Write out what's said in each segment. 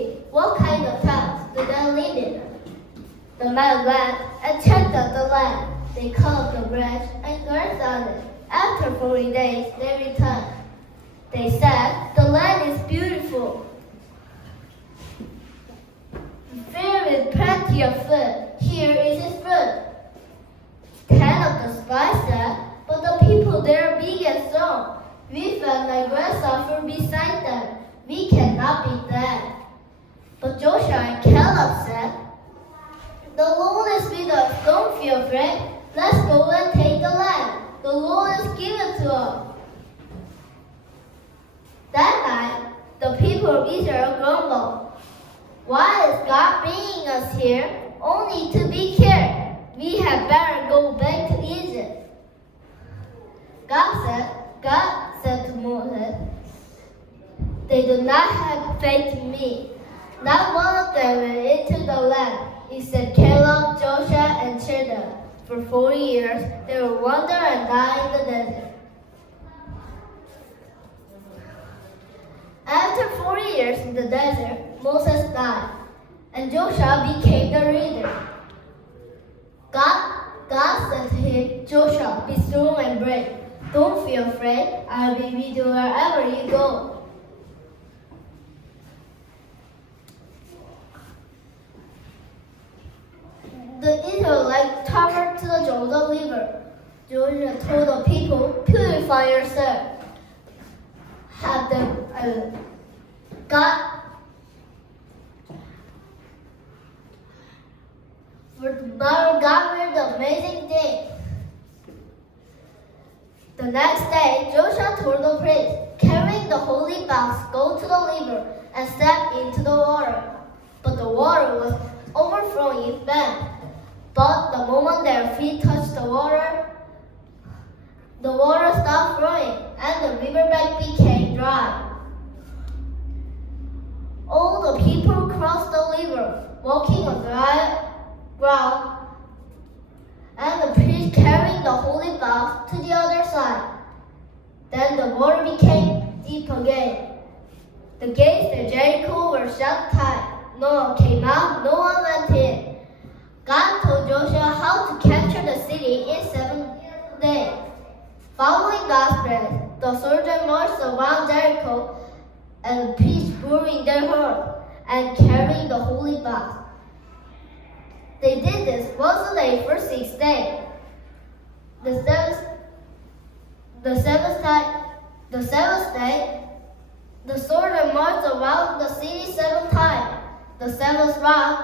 see what kind of towns do they live in. The man went and checked out the land. They cut the branch and grazed on it. After 40 days, they returned. They said, "The land is beautiful, filled with plenty of food. Here is its fruit." 10 of the spies said, "But the people there are big and strong. We felt like grasshoppers beside them. We cannot beat them." But Joshua and Caleb said, "The Lord is with us. Don't feel afraid. Let's go and take the land. The Lord has given to us." That night, the people of Israel grumbled, "Why is God bringing us here only to be killed? We had better go back to Egypt." God said to Moses, "They do not have faith in me. Not one of them went into the land, except Caleb, Joshua, and children. For 40 years, they will wander and die in the desert." After 40 years in the desert, Moses died, and Joshua became the leader. God said to him, "Joshua, be strong and brave. Don't feel afraid. I will be with you wherever you go." The Israelites traveled to the Jordan River. Joshua told the people, "Purify yourself. Have them For tomorrow God will do amazing things." The next day, Joshua told the priests, carrying the holy box, "Go to the river and step into the water." But the water was overflowing then. But the moment their feet touched the water stopped flowing, and the riverbank became dry. All the people crossed the river, walking on dry ground, and the priest carrying the holy box to the other side. Then the water became deep again. The gates of Jericho were shut tight. No one came out, no one went in. God told Joshua how to capture the city in 7 days. Following God's plan, the soldiers marched around Jericho, and the priests bore their horns and carrying the holy box. They did this once a day for 6 days. The seventh day, the soldiers marched around the city 7 times. The seventh round,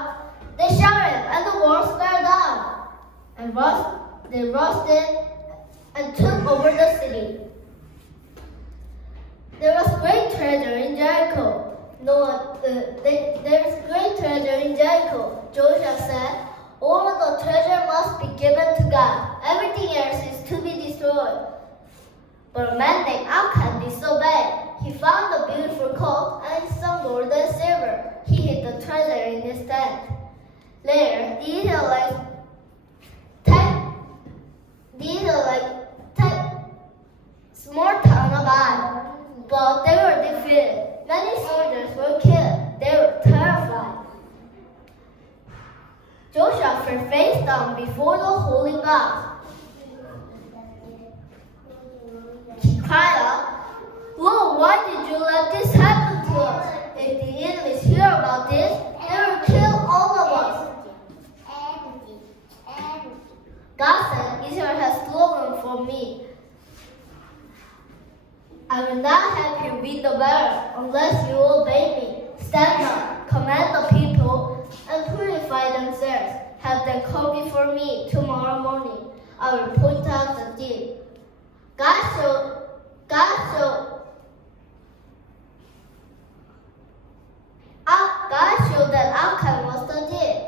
they shouted, and the walls fell down. They rushed in and took over the city. There was great treasure in Jericho. There is great treasure in Jericho. Joshua said, "All of the treasure must be given to God. Everything else is to be destroyed." But a man named Achan disobeyed. He found a beautiful coat and some gold and silver. He hid the treasure in his tent. Later, the Israelites small town of Ai, but they were defeated. Many soldiers were killed. They were terrified. Joshua fell face down before the holy box. He cried out, "Lord, why did you let this happen to us? If the enemies hear about this, they will kill all of us." God said, "Israel has stolen from me. I will not help you win the battle unless you obey me. Stand up, command the people, and purify themselves. Have them come before me tomorrow morning. I will point out the thief." God showed that Achan was the thief.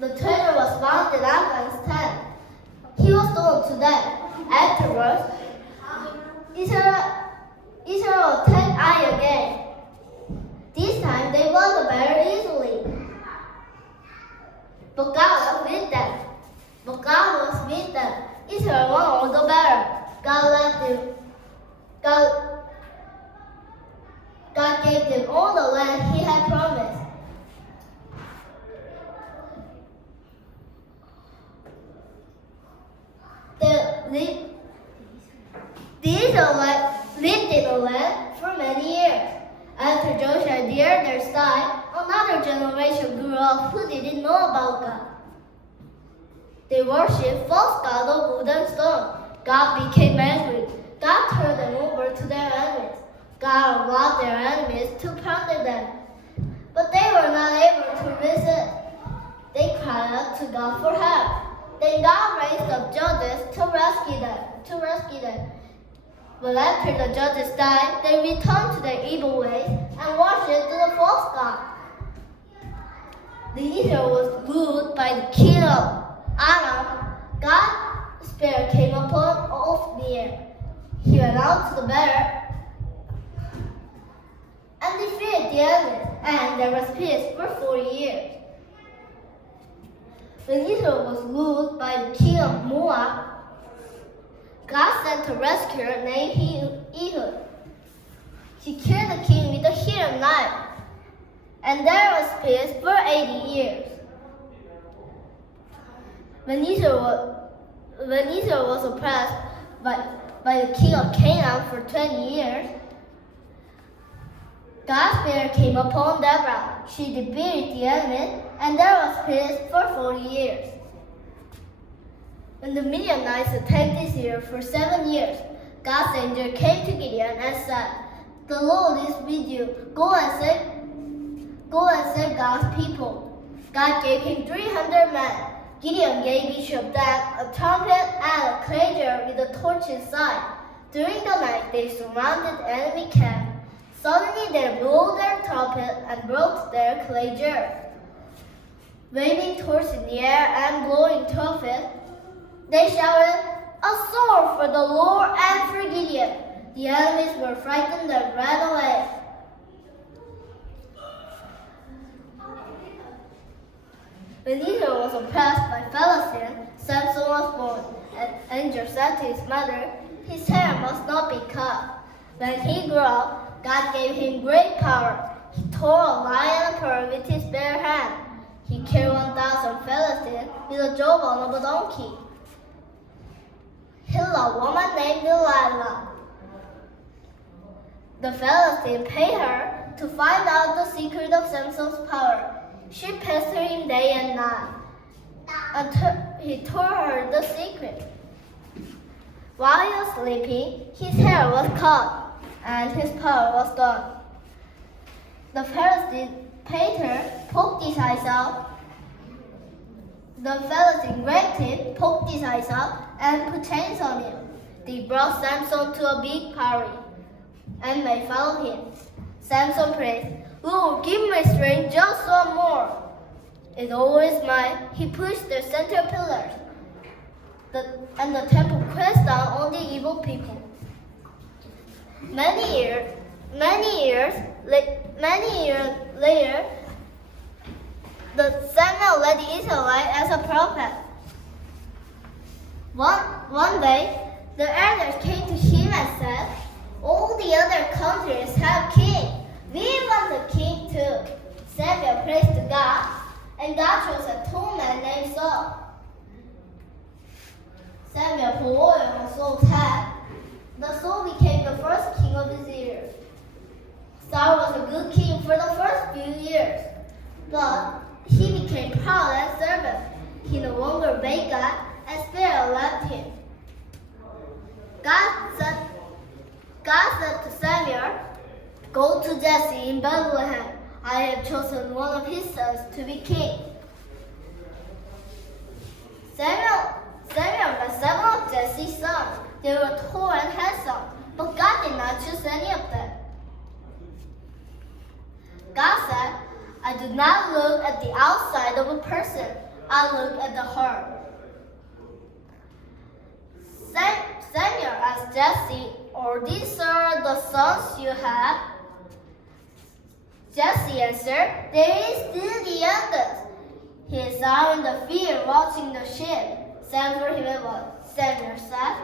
The treasure was found in Achan's tent. He was stoned to death. Afterwards, Israel attacked Ai again. This time they won the battle easily. But God was with them. Israel won all the battle. God gave them all the land He had promised. The Israelites lived in the land for many years. After Joshua and the others died, another generation grew up who didn't know about God. They worshipped false gods of wood and stone. God became angry. God turned them over to their enemies. God allowed their enemies to plunder them. But they were not able to resist. They cried out to God for help. Then God raised up judges to rescue them. But after the judges died, they returned to their evil ways and worshipped the false god. The Israel was ruled by the king of Aram. God's spirit came upon Othniel. He went out to the battle and defeated the enemy, and there was peace for 40 years. When Israel was ruled by the king of Moab, God sent a rescuer named Ehud. He killed the king with a hidden knife, and there was peace for 80 years. When Israel was oppressed by the king of Canaan for 20 years, God's spirit came upon Deborah. She defeated the enemy, and there was peace for 40 years. When the Midianites attacked Israel for 7 years, God's angel came to Gideon and said, "The Lord is with you. Go and save God's people." God gave him 300 men. Gideon gave each of them a trumpet and a clay jar with a torch inside. During the night, they surrounded the enemy camp. Suddenly, they blew their trumpet and broke their clay jar. Waving torch in the air and blowing trumpet, they shouted, "A sword for the Lord and for Gideon." The enemies were frightened and ran away. When Israel was oppressed by Philistines, Samson was born. An angel said to his mother, "His hair must not be cut." When he grew up, God gave him great power. He tore a lion apart with his bare hand. He killed 1,000 Philistines with the jawbone of a donkey. He loved a woman named Delilah. The Philistine paid her to find out the secret of Samson's power. She pestered him day and night until he told her the secret. While he was sleeping, his hair was cut and his power was gone. The Philistine paid her, poked his eyes out. The Philistine grabbed him, poked his eyes out, and put chains on him. They brought Samson to a big party and made fun of him. Samson prayed, "Lord, give me strength just one more." "It's always mine." He pushed the center pillars, and the temple crashed down on the evil people. Many years later, the Samuel led the Israelites as a prophet. One day, the elders came to him and said, "All the other countries have kings. We want a king too." Samuel prayed to God, and God chose a tall man named Saul. Samuel poured oil on Saul's head. The Saul became the first king of Israel. Saul was a good king for the first few years, but he became proud and stubborn. He no longer obeyed God, and spirit left him. God said to Samuel, "Go to Jesse in Bethlehem. I have chosen one of his sons to be king." Samuel met 7 of Jesse's sons. They were tall and handsome, but God did not choose any of them. God said, "I do not look at the outside of a person. I look at the heart." Samuel asked Jesse, "Are these the sons you have?" Jesse answered, "There is still the youngest. He is out in the field watching the sheep." Send for him at once, Samuel said.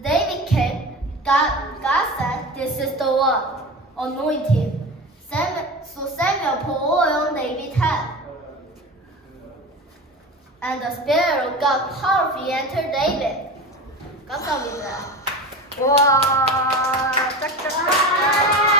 David came. God said, "This is the one. Anoint him." So Samuel put oil on David's head. And the Spirit of God powerfully entered David. 감사합니다. 와, 짝짝짝.